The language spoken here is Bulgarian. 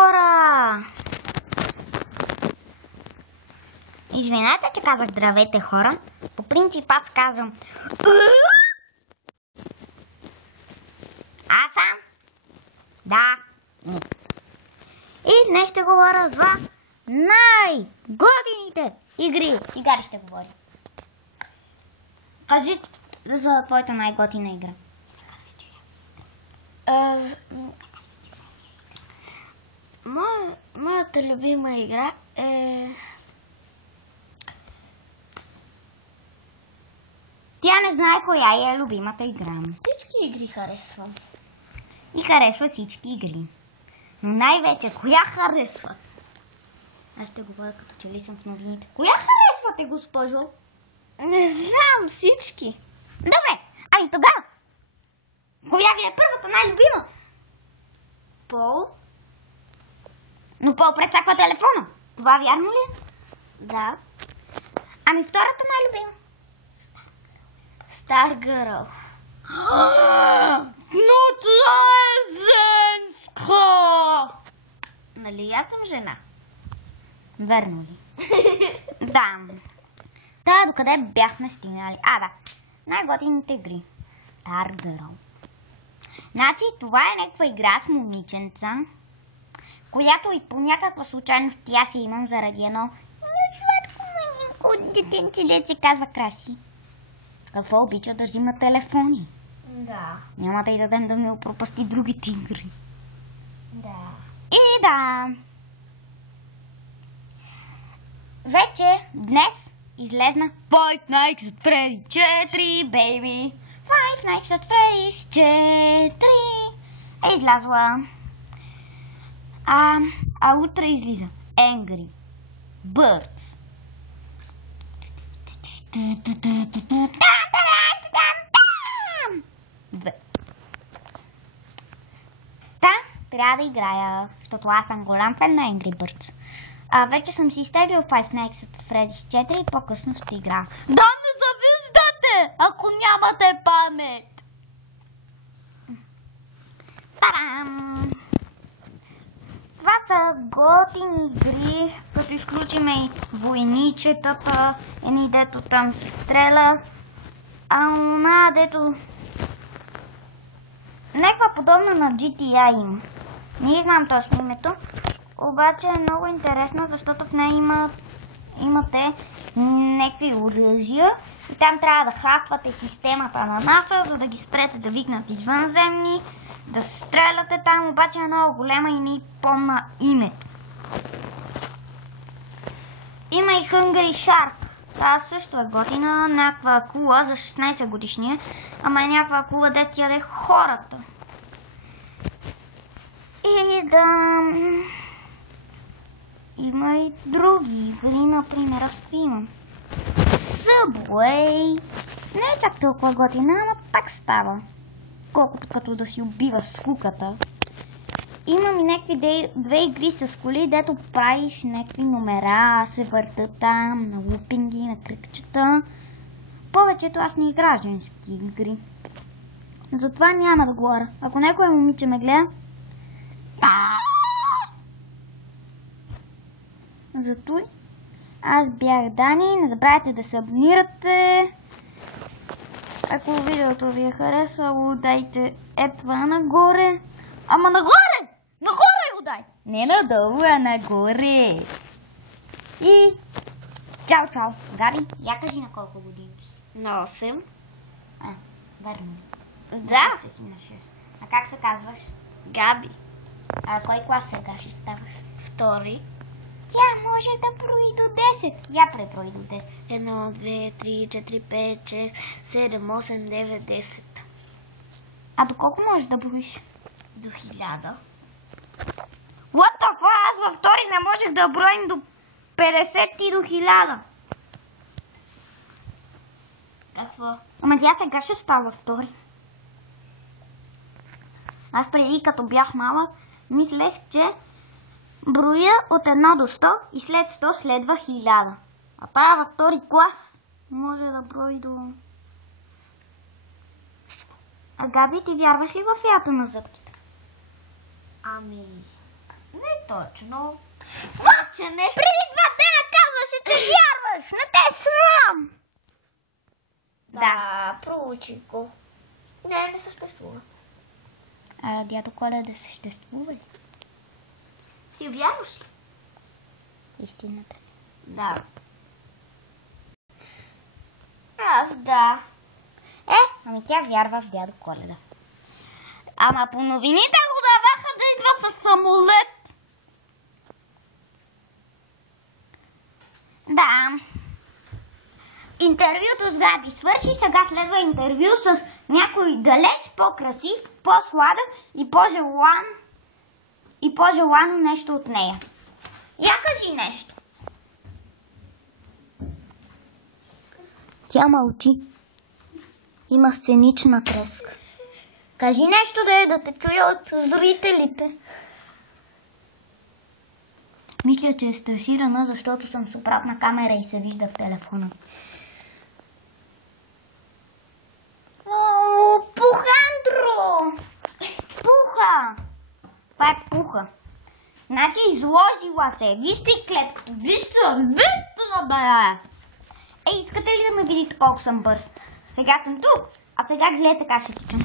хора! Извинете, че казах здравейте, хора. По принцип аз казвам... Аз съм? Да. И днес ще говоря за най-готините игри. И Гари ще говори. Кажи за твоята най-готина игра. Моята любима игра е... Тя не знае коя е любимата игра. Всички игри харесвам. И харесва всички игри. Но най-вече, коя харесва? Аз ще говоря като че ли съм в новините. Коя харесвате, госпожо? Не знам, всички. Добре, ами тогава. Коя ви е първата най-любима? Пол? Но Пол прецаква телефона. Това вярно ли е? Да. Ами втората най-любима? Старгърл. Но това е женска! Нали аз съм жена? Верно ли? Да. Докъде бяхме стигнали? Да. Най-готините игри. Stargirl. Значи това е някаква игра с момиченца, която и по някаква случайност тя си имам заради едно сладко от детенци, дет се казва Краси. Какво обича да взима телефони? Да. Няма да й дадем да ми пропасти другите игри. Да. И да. Вече днес излезна Five Nights at Freddy's 4, baby. Five Nights at Freddy's 4 е излязла. А утре излиза Angry Birds. Трябва да играя, защото аз съм голям фен на Angry Birds. Вече съм си изтеглил Five Nights at Freddy's 4 и по-късно ще играя. Да не завиждате, ако нямате памет! Тарам! Това са готини игри, като изключиме и войничетата, едни дето там се стреля, она дето... Някаква подобна на GTA има. Не знам точно името, обаче е много интересно, защото в нея имате някакви оръжия и там трябва да хаквате системата на НАСА, за да ги спрете да викнат извънземни, да се стреляте там, обаче е много голема и не помна името. Има и Hungry Shark. Това също е готина, някаква кула за 16 годишния, ама е някаква кула, де ти яде хората. И да... Има и други игри, например, аз имам Subway. Не е чак толкова готина, ама пак става. Колкото като да си убива скуката. Имам и някакви две игри с коли, дето правиш някакви номера, се въртат там, на лупинги, на кръгчета. Повечето аз не игра женски игри. Затова няма да говоря. Ако някой момиче ме гледа... Зато аз бях Дани. Не забравяйте да се абонирате. Ако видеото ви е харесало, дайте това нагоре. Ама нагоре! Нагоре го дай! Не надолу, а нагоре. И чао, чао. Габи, я кажи на колко години? На 8. Верно. Да. Ще си на 6. А как се казваш? Габи. Кой клас сега ще ставаш? Втори. Тя може да брои до 10. Я преброи до 10. 1, 2, 3, 4, 5, 6, 7, 8, 9, 10. А до колко можеш да броиш? До 1000. What the fuck? Аз във втори не можех да броим до 50 и до 1000. Какво? Ама тя сега ще става втори. Аз преди като бях малък, мислех, че броя от 1 до 100 и след 100 следва 1000. А тая във втори клас може да брои до... А Габи, ти вярваш ли в феята на зъбките? Ами... Не точно. Че не? Преди 2 дена казваше, че вярваш! Не те срам! Да, проучи го. Не съществува. А дядо Коледа съществува ли? Ти вярваш ли? Истината. Да. Аз да. Ами тя вярва в дядо Коледа. Ама по новините го даваха да идва със самолет. Да. Интервюто с Габи свърши, сега следва интервю с някой далеч по-красив, по-сладък и по-желано нещо от нея. Я кажи нещо. Тя мълчи. Има сценична треска. Кажи нещо да те чуя от зрителите. Мисля, че е стресирана, защото съм с обратна камера и се вижда в телефона. О, Пухандро! Пуха! Това е Пуха. Значи изложила се. Вижте клетката. Вижте, бе! Искате ли да ме видите колко съм бърз? Сега съм тук, а сега гледайте как ще тичам.